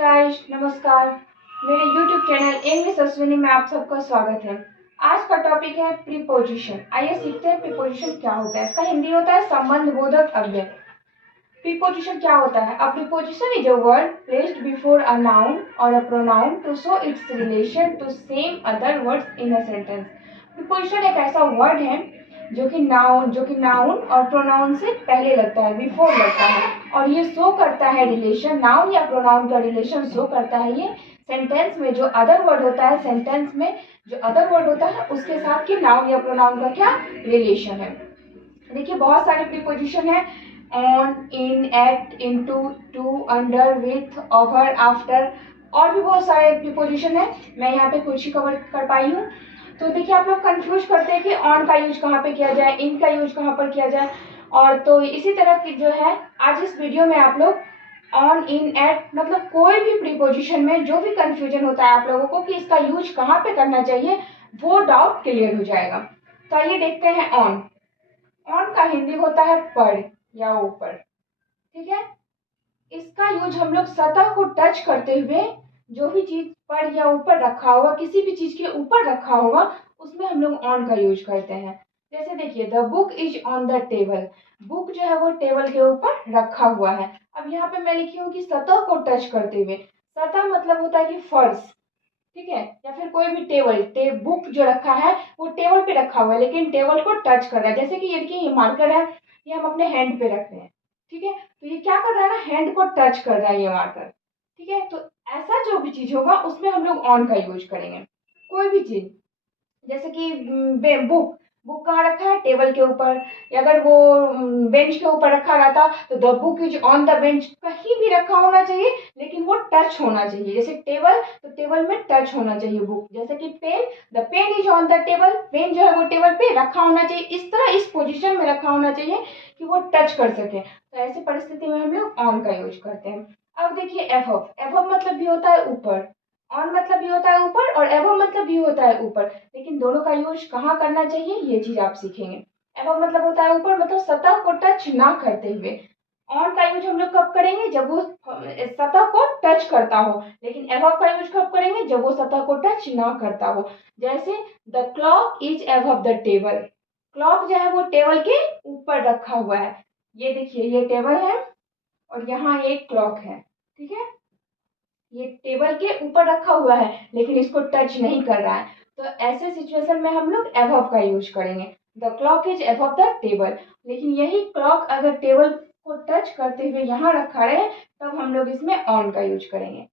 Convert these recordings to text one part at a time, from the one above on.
Guys नमस्कार। मेरे YouTube channel English Ashwini में आप सबका स्वागत है। आज का टॉपिक है प्रीपोजिशन। आइए सीखते हैं प्रीपोजिशन क्या होता है। इसका हिंदी होता है संबंध बोधक अव्यय। प्रीपोजिशन क्या होता है? A preposition is a word placed before a noun और a pronoun to show its relation to same other words in a sentence. Preposition एक ऐसा वर्ड है जो कि नाउन और प्रोनाउन से पहले लगता है, बिफोर लगता है, और ये शो करता है रिलेशन, नाउन या प्रोनाउन का रिलेशन शो करता है ये सेंटेंस में जो अदर वर्ड होता है, सेंटेंस में जो अदर वर्ड होता है उसके साथ की नाउन या प्रोनाउन का क्या रिलेशन है। देखिए बहुत सारे प्रीपोजिशन है, on, in, at, into, to, under, with, over, after, और भी बहुत सारे प्रीपोजिशन है। मैं यहाँ पे कुछ ही कवर कर पाई हूँ। तो देखिए आप लोग कंफ्यूज करते हैं कि ऑन का यूज कहाँ पे किया जाए, इन का यूज कहाँ पर किया जाए, और तो इसी तरह की जो है आज इस वीडियो में आप लोग ऑन, इन, एट, मतलब कोई भी प्रीपोजिशन में जो भी कंफ्यूजन होता है आप लोगों को कि इसका यूज कहाँ पे करना चाहिए, वो डाउट क्लियर हो जाएगा। तो आइए देखते हैं ऑन। ऑन का हिंदी होता है पर या ऊपर, ठीक है। इसका यूज हम लोग सतह को टच करते हुए जो भी चीज पर या ऊपर रखा होगा, किसी भी चीज के ऊपर रखा होगा, उसमें हम लोग ऑन का यूज करते हैं। जैसे देखिए the book is on the table, book जो है वो टेबल के ऊपर रखा हुआ है। अब यहाँ पे मैं लिखी हूँ कि सतह को टच करते हुए। सतह मतलब होता है कि फर्श, ठीक है, या फिर कोई भी बुक जो रखा है वो टेबल पे रखा हुआ है लेकिन टेबल को टच कर रहा है। जैसे कि ये देखिए ये मार्कर है, ये हम अपने हैंड पे रखते हैं, ठीक है, तो ये क्या कर रहा है ना, हैंड को टच कर रहा है ये मार्कर, ठीक है। तो ऐसा जो भी चीज होगा उसमें हम लोग ऑन का यूज करेंगे। कोई भी चीज, जैसे कि बुक, बुक कहाँ रखा है, टेबल के ऊपर, या अगर वो बेंच के ऊपर रखा रहता तो the book is on the bench, कहीं भी रखा होना चाहिए लेकिन वो टच होना चाहिए। जैसे टेबल, तो टेबल में टच होना चाहिए बुक। जैसे कि pen, the pen is on the table, pen जो है वो टेबल पे रखा होना चाहिए, इस तरह इस पोजिशन में रखा होना चाहिए कि वो टच कर सके। तो ऐसी परिस्थिति में हम लोग ऑन का यूज करते हैं। अब देखिए एबव, एबव मतलब भी होता है ऊपर, ऑन मतलब भी होता है ऊपर, और एबव मतलब भी होता है ऊपर, लेकिन दोनों का यूज कहाँ करना चाहिए ये चीज आप सीखेंगे। एबव मतलब होता है ऊपर, मतलब सतह को टच ना करते हुए। ऑन का यूज हम लोग कब करेंगे, जब वो सतह को टच करता हो, लेकिन एबव का यूज कब करेंगे, जब वो सतह को टच ना करता हो। जैसे the clock is above the table, clock जो है वो टेबल के ऊपर रखा हुआ है। ये देखिए ये टेबल है और यहाँ एक क्लॉक है, ठीक है, ये टेबल के ऊपर रखा हुआ है लेकिन इसको टच नहीं कर रहा है। तो ऐसे सिचुएशन में हम लोग एबव का यूज करेंगे। The clock is above the table, लेकिन यही क्लॉक अगर टेबल को टच करते हुए यहाँ रखा रहे तब हम लोग इसमें ऑन का यूज करेंगे।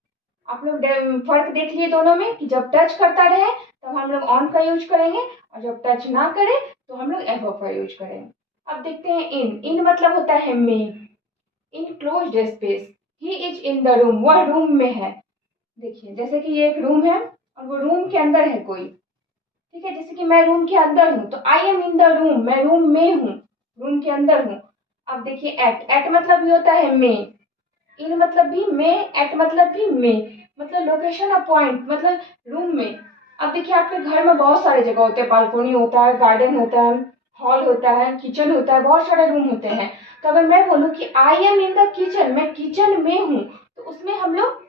आप लोग फर्क देख लिए दोनों में कि जब टच करता रहे तब हम लोग ऑन का यूज करेंगे और जब टच ना करे तो हम लोग एबव का यूज करेंगे। अब देखते हैं इन। इन मतलब होता है में, इन closed space, he is in the room, वह रूम में है। देखिए जैसे कि ये एक रूम है और वो रूम के अंदर है कोई, ठीक है, जैसे कि मैं रूम के अंदर हूँ तो I am in the room, मैं रूम में हूँ, रूम के अंदर हूँ। अब देखिए एट, एट मतलब भी होता है में, इन मतलब भी में, एट मतलब भी में, मतलब लोकेशन ऑफ पॉइंट, मतलब रूम में। अब देखिए आपके घर में बहुत सारे जगह होते हैं, बालकोनी होता है, गार्डन होता है, हॉल होता है, किचन होता है, बहुत सारे रूम होते हैं। तो अगर मैं बोलूँ कि I am in the kitchen, मैं किचन में हूँ, तो उसमें हम लोग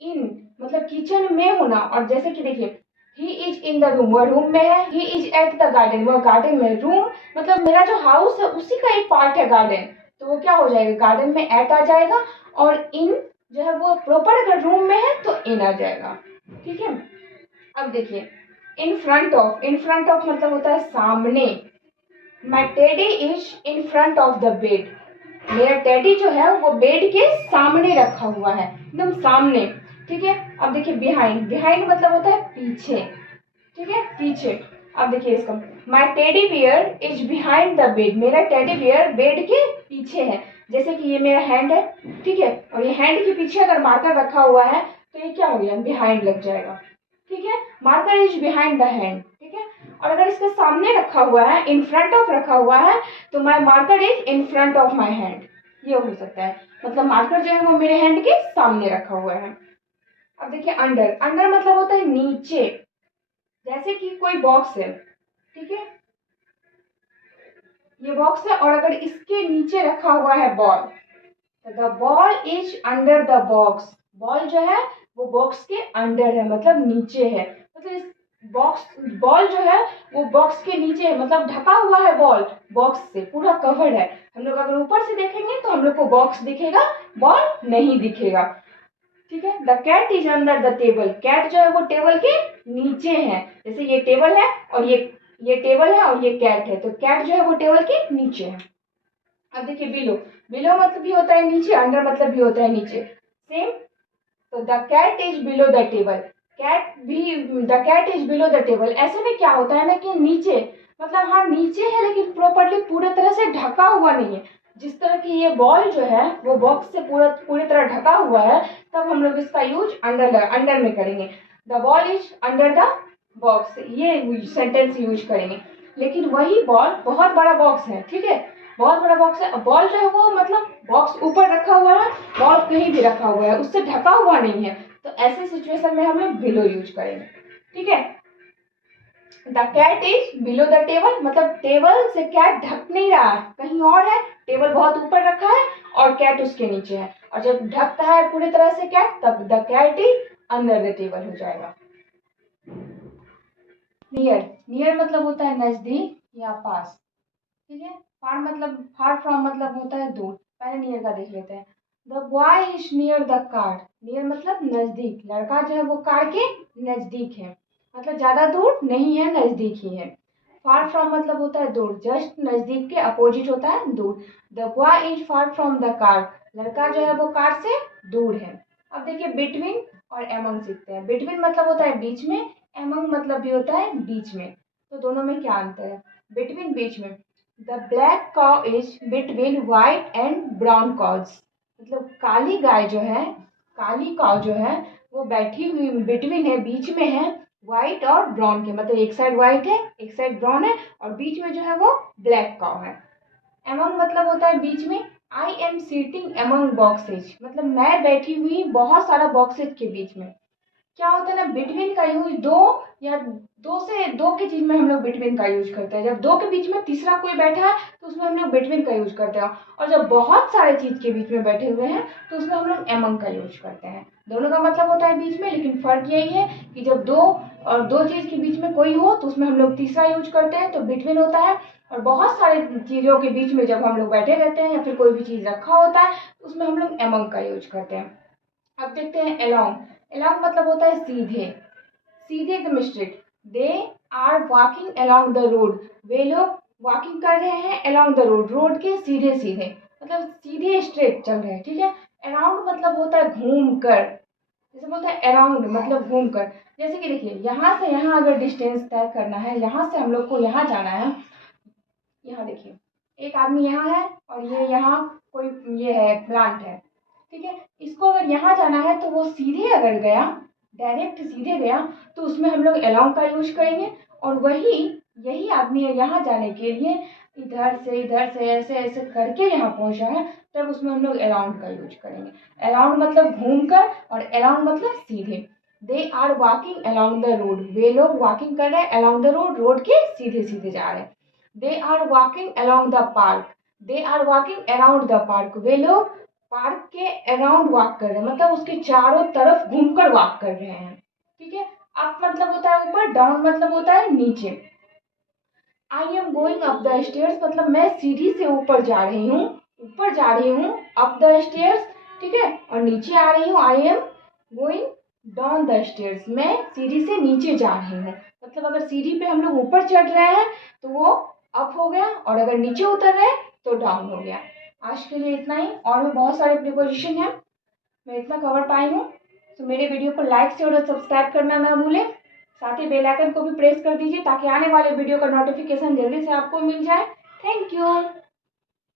इन मतलब किचन में होना। और जैसे कि देखिए he is in the room, वह रूम में है, he is at the garden, वह गार्डन में। रूम मतलब मेरा जो हाउस है उसी का एक पार्ट है गार्डन, तो वो क्या हो जाएगा, गार्डन में एट आ जाएगा, और इन जो है वो प्रॉपर अगर रूम में है तो इन आ जाएगा, ठीक है। अब देखिए in front of, in front of मतलब होता है सामने। My teddy is in front of the bed, मेरा टेडी जो है वो बेड के सामने रखा हुआ है, एकदम सामने, ठीक है। अब देखिए बिहाइंड, बिहाइंड मतलब होता है पीछे, ठीक है, पीछे। अब देखिए इसका, my teddy bear is behind the bed, मेरा टेडी बियर बेड के पीछे है। जैसे कि ये मेरा हैंड है, ठीक है, और ये हैंड के पीछे अगर मार्कर रखा हुआ है तो ये क्या हो गया, बिहाइंड लग जाएगा, ठीक है। Marker is behind the hand, ठीक है। और अगर इसके सामने रखा हुआ है, इन फ्रंट ऑफ रखा हुआ है, तो my marker is in front of my hand, ये हो सकता है, मतलब मार्कर जो है वो मेरे हैंड के सामने रखा हुआ है। अब देखिए अंडर, अंडर मतलब होता है नीचे। जैसे कि कोई बॉक्स है, ठीक है, ये बॉक्स है और अगर इसके नीचे रखा हुआ है बॉल, तो the ball is under the box, ball जो है वो बॉक्स के अंदर है, मतलब नीचे है। मतलब इस बॉल जो है वो बॉक्स के नीचे है, मतलब ढका हुआ है बॉल बॉक्स से, पूरा कवर्ड है। हम लोग अगर ऊपर से देखेंगे तो हम लोग को बॉक्स दिखेगा, बॉल नहीं दिखेगा। ठीक है। The cat is under the table, cat जो है वो टेबल के नीचे है। जैसे ये टेबल है और ये टेबल है और ये कैट है, तो कैट जो है वो टेबल के नीचे है। अब देखिए बिलो, बिलो मतलब भी होता है नीचे, अंडर मतलब भी होता है नीचे, सेम। तो the cat is below the table, cat भी, the cat is below the table. ऐसे में क्या होता है ना कि नीचे, मतलब हाँ नीचे है लेकिन प्रॉपरली पूरे तरह से ढका हुआ नहीं है। जिस तरह की ये बॉल जो है वो बॉक्स से पूरी तरह ढका हुआ है, तब हम लोग इसका यूज अंडर में करेंगे। The ball is under the box, ये सेंटेंस यूज करेंगे। लेकिन वही बॉल बहुत बड़ा बॉक्स है, ठीक है, बहुत बड़ा बॉक्स है। बॉल जो है वो मतलब बॉक्स ऊपर रखा हुआ है, बॉल कहीं भी रखा हुआ है, उससे ढका हुआ नहीं है, तो ऐसे सिचुएशन में हमें बिलो यूज करेंगे। ठीक है। The cat is below the table, मतलब टेबल से कैट ढक नहीं रहा है, कहीं और है, टेबल बहुत ऊपर रखा है और कैट उसके नीचे है। और जब ढकता है पूरी तरह से कैट, तब the cat is under the table हो जाएगा। नियर, नियर मतलब होता है नजदीक या पास। ठीक है। फार मतलब, फार फ्रॉम मतलब होता है दूर। पहले नियर का देख लेते हैं। The boy is near the car, near मतलब नजदीक, लड़का जो है वो कार के नजदीक है, मतलब ज्यादा दूर नहीं है, नजदीक ही है। फार फ्रॉम मतलब होता है दूर, जस्ट नजदीक के अपोजिट होता है दूर। The boy is far from the car, लड़का जो है वो कार से दूर है। अब देखिए बिटवीन और एमंग सीखते हैं। बिटवीन मतलब होता है बीच में, एमंग मतलब भी होता है बीच में। तो दोनों में क्या अंतर है? बिटवीन बीच में, the black cow is between white and brown cows, मतलब काली गाय जो है, काली काउ जो है वो बैठी हुई बिटवीन है, बीच में है व्हाइट और ब्राउन के, मतलब एक साइड व्हाइट है एक साइड ब्राउन है और बीच में जो है वो ब्लैक काउ है। एमंग मतलब होता है बीच में। I am sitting among boxes, मतलब मैं बैठी हुई बहुत सारा बॉक्सेज के बीच में। क्या होता है ना, बिटवीन का यूज दो या दो की चीज में हम लोग बिटवीन का यूज करते हैं। जब दो के बीच में तीसरा कोई बैठा है तो उसमें हम लोग बिटवीन का यूज करते हैं, और जब बहुत सारे चीज के बीच में बैठे हुए हैं तो उसमें हम लोग एमंग का यूज करते हैं। दोनों का मतलब होता है बीच में, लेकिन फर्क यही है कि जब दो चीज के बीच में कोई हो तो उसमें हम लोग तीसरा यूज करते हैं, तो बिटवीन होता है। और बहुत सारे चीजों के बीच में जब हम लोग बैठे रहते हैं या फिर कोई भी चीज रखा होता है तो उसमें हम लोग एमंग का यूज करते हैं। अब देखते हैं अलोंग, अलोंग मतलब होता है सीधे, सीधे एकदम straight. They are walking along the road, वे लोग वॉकिंग कर रहे हैं अलोंग द रोड, रोड के सीधे सीधे, मतलब सीधे स्ट्रेट चल रहे हैं। ठीक है। अराउंड मतलब होता है घूम कर, जैसे बोलते हैं अराउंड मतलब घूम कर। जैसे कि देखिए यहाँ से यहाँ अगर डिस्टेंस तय करना है, यहाँ से हम लोग को यहाँ जाना है, यहाँ देखिए एक आदमी यहाँ है और ये यहाँ कोई ये है प्लांट है, ठीक है। इसको अगर यहाँ जाना है तो वो सीधे अगर गया, डायरेक्ट सीधे गया, तो उसमें हम लोग अलोंग का यूज करेंगे। और वही यही आदमी है यहाँ जाने के लिए इधर से ऐसे ऐसे करके यहाँ पहुंचा है, तब उसमें हम लोग अराउंड का यूज करेंगे। अराउंड मतलब घूम कर और अराउंड मतलब सीधे। They are walking along the road, वे लोग वॉकिंग कर रहे हैं अलोंग द रोड, रोड के सीधे सीधे जा रहे हैं। They are walking along the park, they are walking around the park, वे लोग पार्क के अराउंड वॉक कर रहे हैं, मतलब उसके चारों तरफ घूमकर वॉक कर रहे हैं। ठीक है। अप मतलब होता है ऊपर, डाउन मतलब होता है नीचे। I am going up the stairs मतलब मैं सीढ़ी से ऊपर जा रही हूँ, ऊपर जा रही हूँ, अप द स्टेयर्स। ठीक है। और नीचे आ रही हूँ, I am going down the stairs, मैं सीढ़ी से नीचे जा रही हूँ। मतलब अगर सीढ़ी पे हम लोग ऊपर चढ़ रहे हैं तो वो अप हो गया, और अगर नीचे उतर रहे हैं तो डाउन हो गया। आज के लिए इतना ही, और भी बहुत सारे प्रिपोजिशन हैं, मैं इतना कवर पाई हूँ। तो मेरे वीडियो को लाइक से और सब्सक्राइब करना ना भूलें, साथ ही बेल आइकन को भी प्रेस कर दीजिए ताकि आने वाले वीडियो का नोटिफिकेशन जल्दी से आपको मिल जाए। Thank you.